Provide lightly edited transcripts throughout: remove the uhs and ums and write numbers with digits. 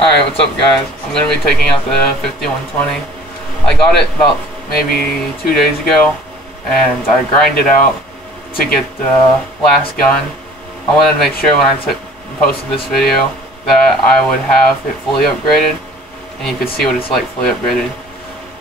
Alright, what's up guys? I'm going to be taking out the 5120. I got it about maybe 2 days ago, and I grinded out to get the last gun. I wanted to make sure when I posted this video that I would have it fully upgraded, and you could see what it's like fully upgraded.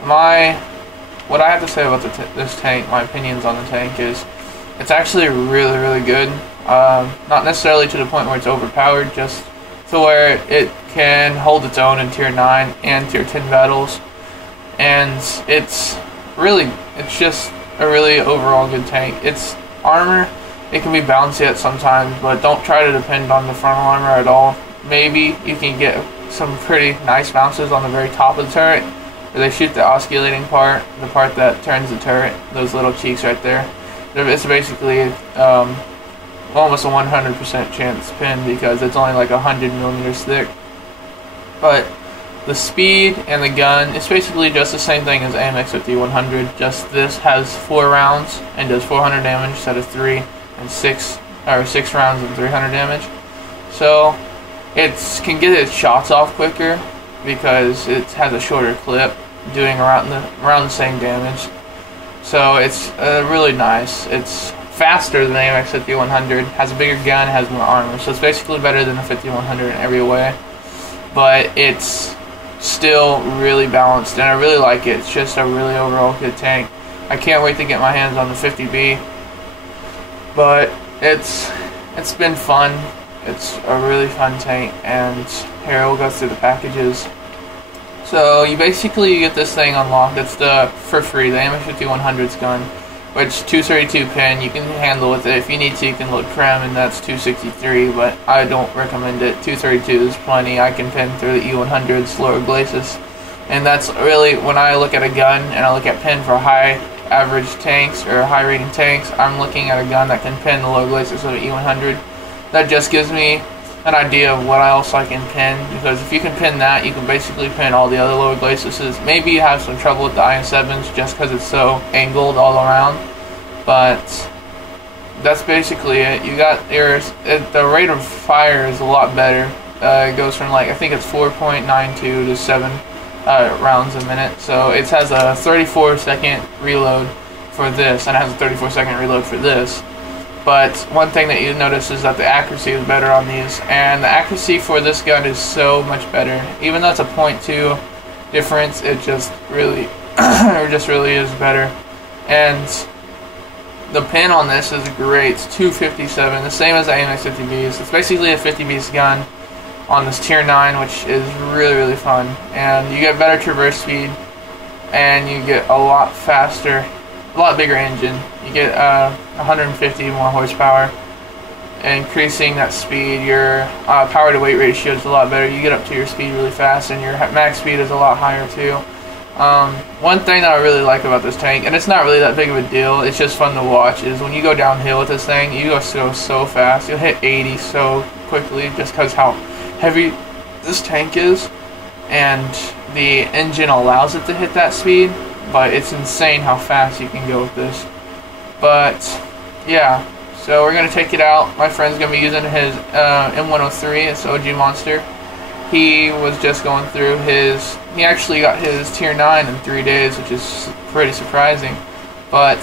What I have to say about this tank, my opinions on the tank is, it's actually really good. Not necessarily to the point where it's overpowered, just to where it can hold its own in tier 9 and tier 10 battles, and it's just a really overall good tank. Its armor, it can be bouncy at sometimes, but don't try to depend on the frontal armor at all. Maybe you can get some pretty nice bounces on the very top of the turret, where they shoot the osculating part, the part that turns the turret, those little cheeks right there. It's basically almost a 100% chance pin because it's only like 100mm thick. But the speed and the gun, it's basically just the same thing as AMX.5120, just this has 4 rounds and does 400 damage instead of 3 and 6 rounds and 300 damage. So it can get its shots off quicker because it has a shorter clip, doing around the same damage. So it's really nice. It's faster than the AMX.5120, has a bigger gun, has more armor, so it's basically better than the 5100 in every way. But it's still really balanced, and I really like it. It's just a really overall good tank. I can't wait to get my hands on the 50B. But it's been fun. It's a really fun tank, and here we'll go through the packages. So you get this thing unlocked. It's for free, the AMX.5120's gun, which 232 pin, you can handle with it. If you need to, you can load Prem, and that's 263, but I don't recommend it. 232 is plenty. I can pin through the E100's lower glacis, and that's really, when I look at a gun and I look at pin for high average tanks or high rating tanks, I'm looking at a gun that can pin the low glacis of the E100. That just gives me an idea of what else I can pin, because if you can pin that, you can basically pin all the other lower glacises. Maybe you have some trouble with the IM7s just because it's so angled all around, but that's basically it. You got the rate of fire is a lot better. It goes from, like, I think it's 4.92 to 7 rounds a minute. So it has a 34-second reload for this, and it has a 34-second reload for this. But one thing that you notice is that the accuracy is better on these, and the accuracy for this gun is so much better. Even though it's a 0.2 difference, it just really, is better. And the pin on this is great. It's 257, the same as the AMX.50B's. It's basically a 50B's gun on this tier 9, which is really fun. And you get better traverse speed, and you get a lot faster, a lot bigger engine. You get 150 more horsepower, increasing that speed. Your power to weight ratio is a lot better. You get up to your speed really fast, and your max speed is a lot higher too. One thing that I really like about this tank, and it's not really that big of a deal, it's just fun to watch, is when you go downhill with this thing, you go so fast. You'll hit 80 so quickly just because how heavy this tank is, and the engine allows it to hit that speed. But it's insane how fast you can go with this. But yeah, so we're gonna take it out. My friend's gonna be using his M103. It's OG Monster. He was just going through his. He actually got his tier 9 in 3 days, which is pretty surprising. But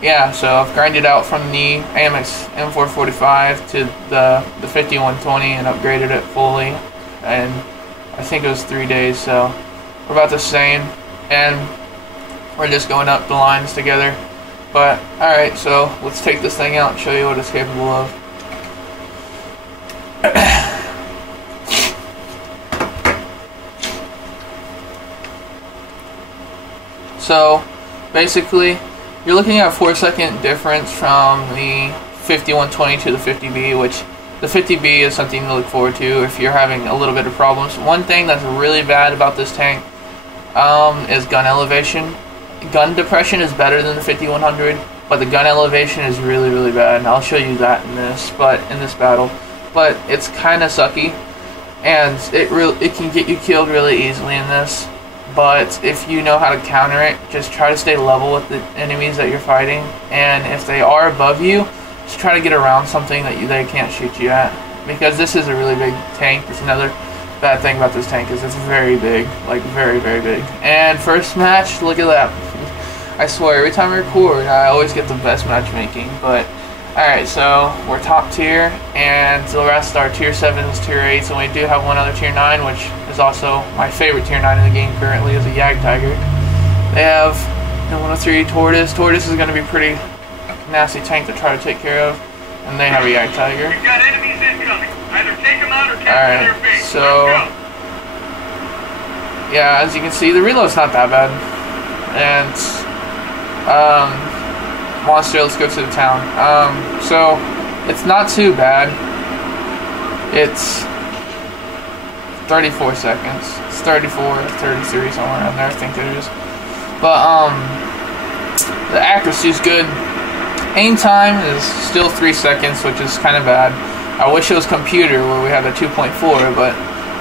yeah, so I've grinded out from the AMX M445 to the 5120 and upgraded it fully, and I think it was 3 days. So we're about the same, and we're just going up the lines together. But alright, so let's take this thing out and show you what it's capable of. So basically, you're looking at a 4-second difference from the 5120 to the 50B, which the 50B is something to look forward to if you're having a little bit of problems. One thing that's really bad about this tank is gun elevation. Gun depression is better than the 5100, but the gun elevation is really bad, and I'll show you that in this battle. But it's kind of sucky, and it can get you killed really easily in this. But if you know how to counter it, just try to stay level with the enemies that you're fighting, and if they are above you, just try to get around something that they can't shoot you at. because this is a really big tank. It's another bad thing about this tank is it's very big, like very, very big. And first match, look at that. I swear, every time I record, I always get the best matchmaking. But alright, so we're top tier, and the rest are tier 7s, tier 8s, and we do have one other tier 9, which is also my favorite tier 9 in the game currently, is a Yag Tiger. They have the 103 Tortoise. Tortoise is going to be pretty nasty tank to try to take care of, and they have a Yag Tiger. We've got enemies incoming. Either take them out or capture their base. So yeah, as you can see, the reload's not that bad, and Monster, let's go to the town. So it's not too bad. It's 34 seconds. It's 34, 33, somewhere around there, I think it is. But the accuracy is good. Aim time is still 3 seconds, which is kind of bad. I wish it was computer where we had a 2.4, but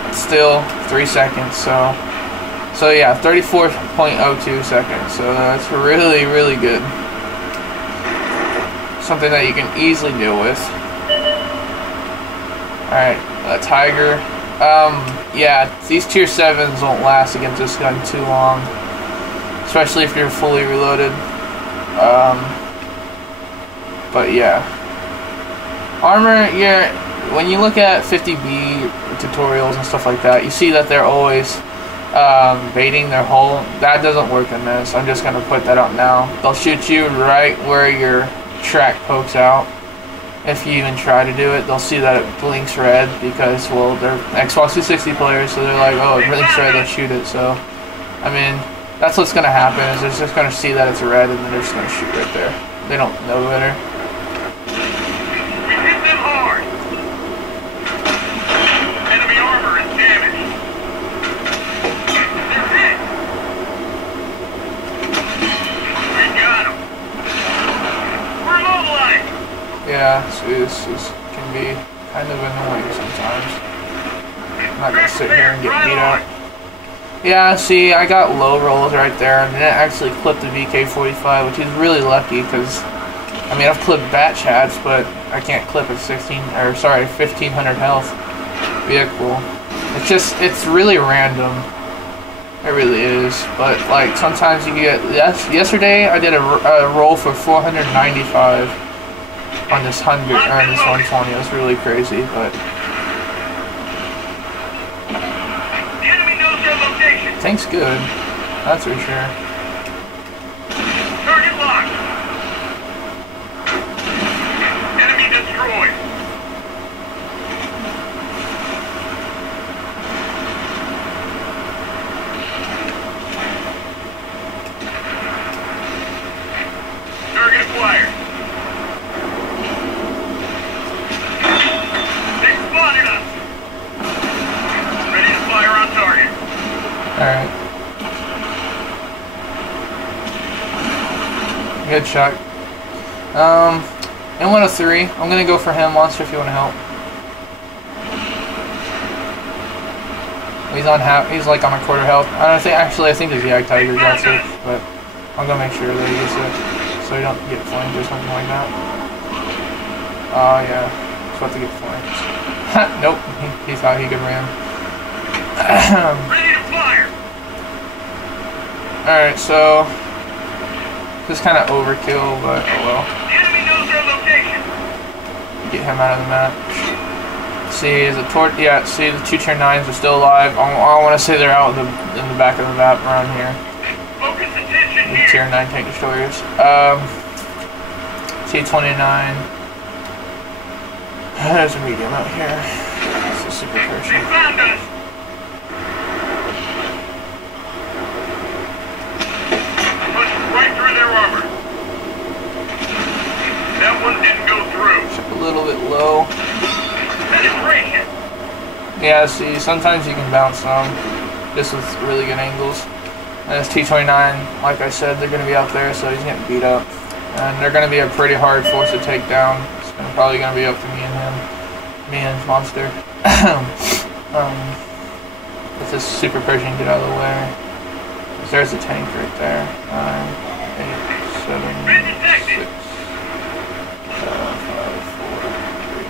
it's still 3 seconds. So yeah, 34.02 seconds. So that's really, really good. Something that you can easily deal with. Alright, Tiger. Yeah, these tier 7s won't last against this gun too long, especially if you're fully reloaded. But yeah, armor. Yeah, when you look at 50B tutorials and stuff like that, you see that they're always baiting their hull. That doesn't work in this. I'm just gonna put that out now. They'll shoot you right where your track pokes out. If you even try to do it, they'll see that it blinks red because, well, they're Xbox 360 players, so they're like, oh, it blinks red, let's shoot it. So, I mean, that's what's gonna happen, is they're just gonna see that it's red and then they're just gonna shoot right there. They don't know better. We hit them hard. Enemy armor is damaged. They're hit. We got them. We're mobilized. Yeah, so this can be kind of annoying sometimes. I'm not gonna sit here and get beat up. Yeah, see, I got low rolls right there, and it actually clipped the VK-45, which is really lucky, because, I mean, I've clipped batch hats, but I can't clip a 1500 health vehicle. It's really random. It really is. But, like, sometimes you get, yesterday I did a roll for 495 on this 100, or on this 120. It was really crazy, but tank's good, that's for sure. Target locked. Enemy destroyed. Target acquired. They spotted us. Ready to fire on target. Alright. Good shot. And 103. I'm gonna go for him, Monster, if you want to help. He's on half. He's like on a quarter health. I don't think. Actually, I think the Yag Tiger gets it, but I'm gonna make sure that he gets it, so he don't get flamed or something like that. Oh yeah, he's about to get flamed. Nope. He thought he could ram. Ready to fire. Alright, so this is kind of overkill, but oh well. The enemy knows our location. Get him out of the map. See, yeah, see the 2 tier 9s are still alive. I want to say they're out in the back of the map around here. Focus attention The here. tier 9 tank destroyers. T-29. There's a medium out here. It's a super They person. found us. Pushed right through their armor. That one didn't go through. A little bit low. Penetration. Yeah, see, sometimes you can bounce some, just with really good angles. And this T-29, like I said, they're going to be out there, so he's getting beat up. And they're going to be a pretty hard force to take down. It's probably going to be up to me and him. Me and Monster. Let this super Persian get out of the way. There's a tank right there. 9, 8, 7, 6, 5, 4, 3.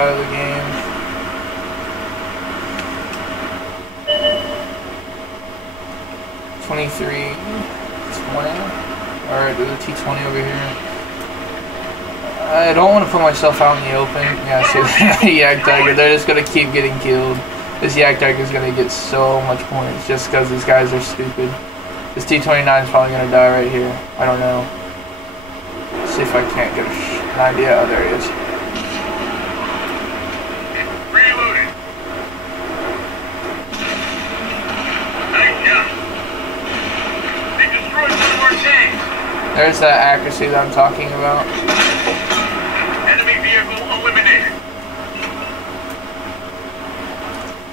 out of the game. $23.20. Alright, there's a T20 over here. I don't want to put myself out in the open. Yeah, see, Yak Tiger, they're just going to keep getting killed. This Yak Tiger is going to get so much points just because these guys are stupid. This T29 is probably going to die right here. I don't know. Let's see if I can't get an idea. Oh, there he is. Reloading. Nice job. They destroyed one of our tanks. There's that accuracy that I'm talking about. Enemy vehicle eliminated.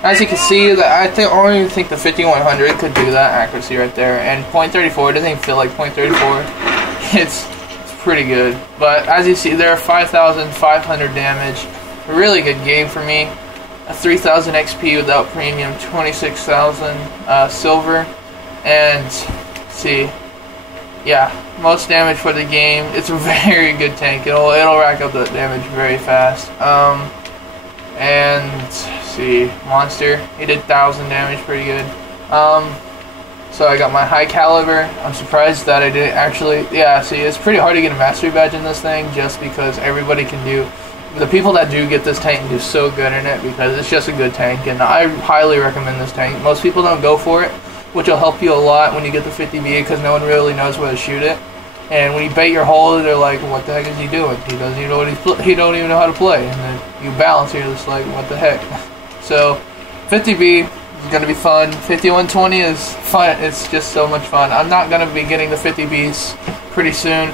As you can see, that I don't even think the 5100 could do that accuracy right there. And .34 doesn't even feel like .34. It's pretty good. But as you see, there are 5,500 damage. A really good game for me. A 3,000 XP without premium, 26,000 silver, and see, yeah, most damage for the game. It's a very good tank. It'll rack up the damage very fast. And see, monster, he did 1,000 damage, pretty good. So I got my high caliber. I'm surprised that I didn't actually. Yeah, see, it's pretty hard to get a mastery badge in this thing, just because everybody can do. The people that do get this tank do so good in it because it's just a good tank, and I highly recommend this tank. Most people don't go for it, which will help you a lot when you get the 50B because no one really knows where to shoot it. And when you bait your hole, they're like, "What the heck is he doing? He doesn't even know what he don't even know how to play." And then you balance, you're just like, "What the heck?" So 50B is gonna be fun. 5120 is fun. It's just so much fun. I'm not gonna be getting the 50Bs pretty soon.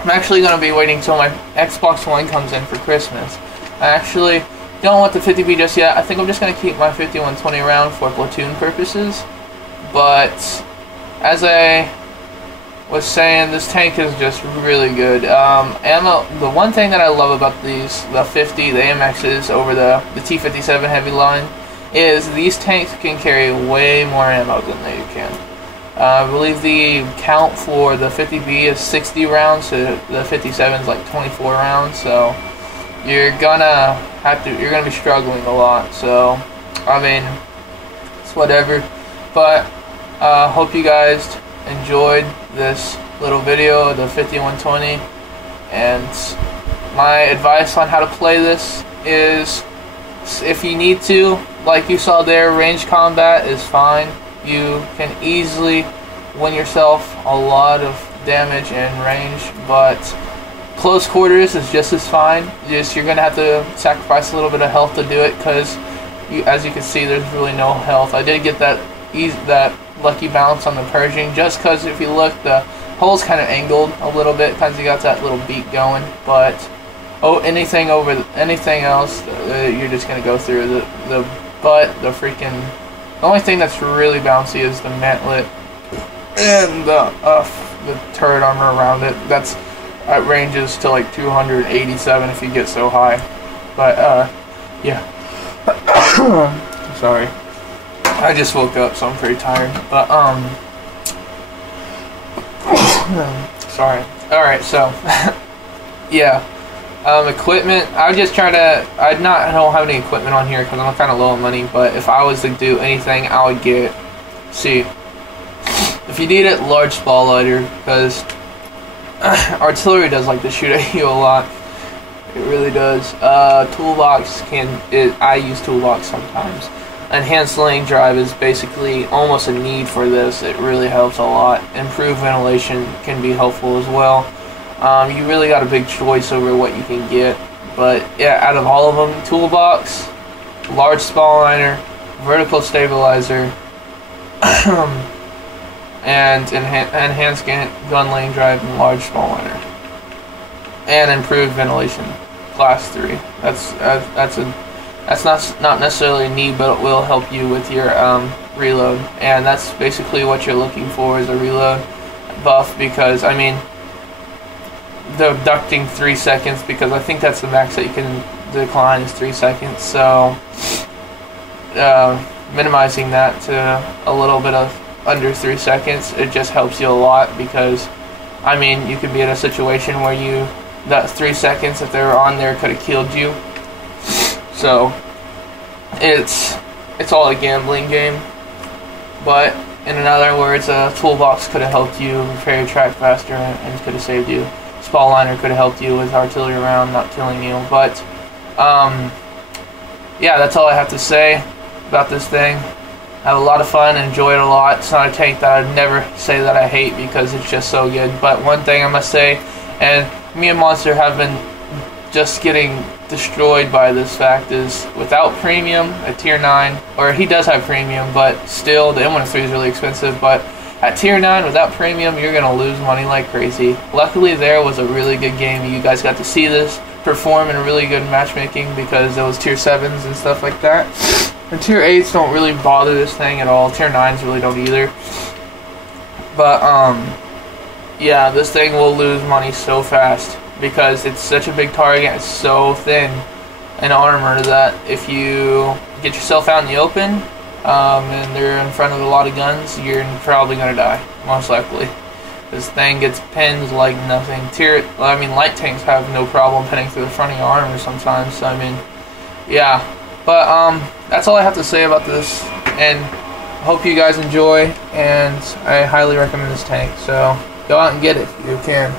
I'm actually going to be waiting until my Xbox One comes in for Christmas. I actually don't want the 50B just yet. I think I'm just going to keep my 5120 around for platoon purposes. But as I was saying, this tank is just really good. Ammo. The one thing that I love about these, the AMXs over the T57 heavy line, is these tanks can carry way more ammo than they can. I believe the count for the 50B is 60 rounds, so the 57 is like 24 rounds, so you're gonna be struggling a lot, so I mean, it's whatever. But hope you guys enjoyed this little video of the 5120, and my advice on how to play this is, if you need to, like you saw there, range combat is fine. You can easily win yourself a lot of damage in range, but close quarters is just as fine. You're gonna have to sacrifice a little bit of health to do it, because as you can see, there's really no health. I did get that lucky bounce on the Pershing, just because if you look, the hole's kind of angled a little bit because you got that little beak going. But anything else, you're just gonna go through the freaking. The only thing that's really bouncy is the mantlet and the turret armor around it. That ranges to like 287 if you get so high. But yeah. Sorry. I just woke up, so I'm pretty tired. But sorry. All right, so yeah. Equipment, I don't have any equipment on here because I'm kind of low on money, but if I was to do anything, I would get, if you need it, large spall lighter, because artillery does like to shoot at you a lot. It really does. Toolbox I use toolbox sometimes. Enhanced lane drive is basically almost a need for this. It really helps a lot. Improved ventilation can be helpful as well. You really got a big choice over what you can get, but yeah, out of all of them, toolbox, large spall liner, vertical stabilizer, and enhanced gun lane drive and large spall liner, and improved ventilation, class 3. That's not necessarily a need, but it will help you with your reload, and that's basically what you're looking for, is a reload buff, because I mean, deducting 3 seconds, because I think that's the max that you can decline is 3 seconds, so minimizing that to a little bit of under 3 seconds, it just helps you a lot, because I mean, you could be in a situation where you that 3 seconds that they were on there could have killed you. So it's all a gambling game. But in other words, a toolbox could have helped you repair your track faster and could have saved you. Spall liner could have helped you with artillery round, not killing you. But yeah, that's all I have to say about this thing. I have a lot of fun, enjoy it a lot. It's not a tank that I'd never say that I hate because it's just so good. But one thing I must say, and me and Monster have been just getting destroyed by this fact, is without premium at tier 9, or he does have premium, but still the M103 is really expensive, but at tier 9 without premium you're gonna lose money like crazy. Luckily there was a really good game. You guys got to see this perform in really good matchmaking because it was tier 7s and stuff like that. And tier 8s don't really bother this thing at all. Tier 9s really don't either. But yeah, this thing will lose money so fast because it's such a big target, it's so thin in armor that if you get yourself out in the open and they're in front of a lot of guns, you're probably going to die, most likely. This thing gets pinned like nothing. Light tanks have no problem pinning through the front of your armor sometimes, so I mean, yeah. But that's all I have to say about this, and hope you guys enjoy, and I highly recommend this tank, so go out and get it if you can.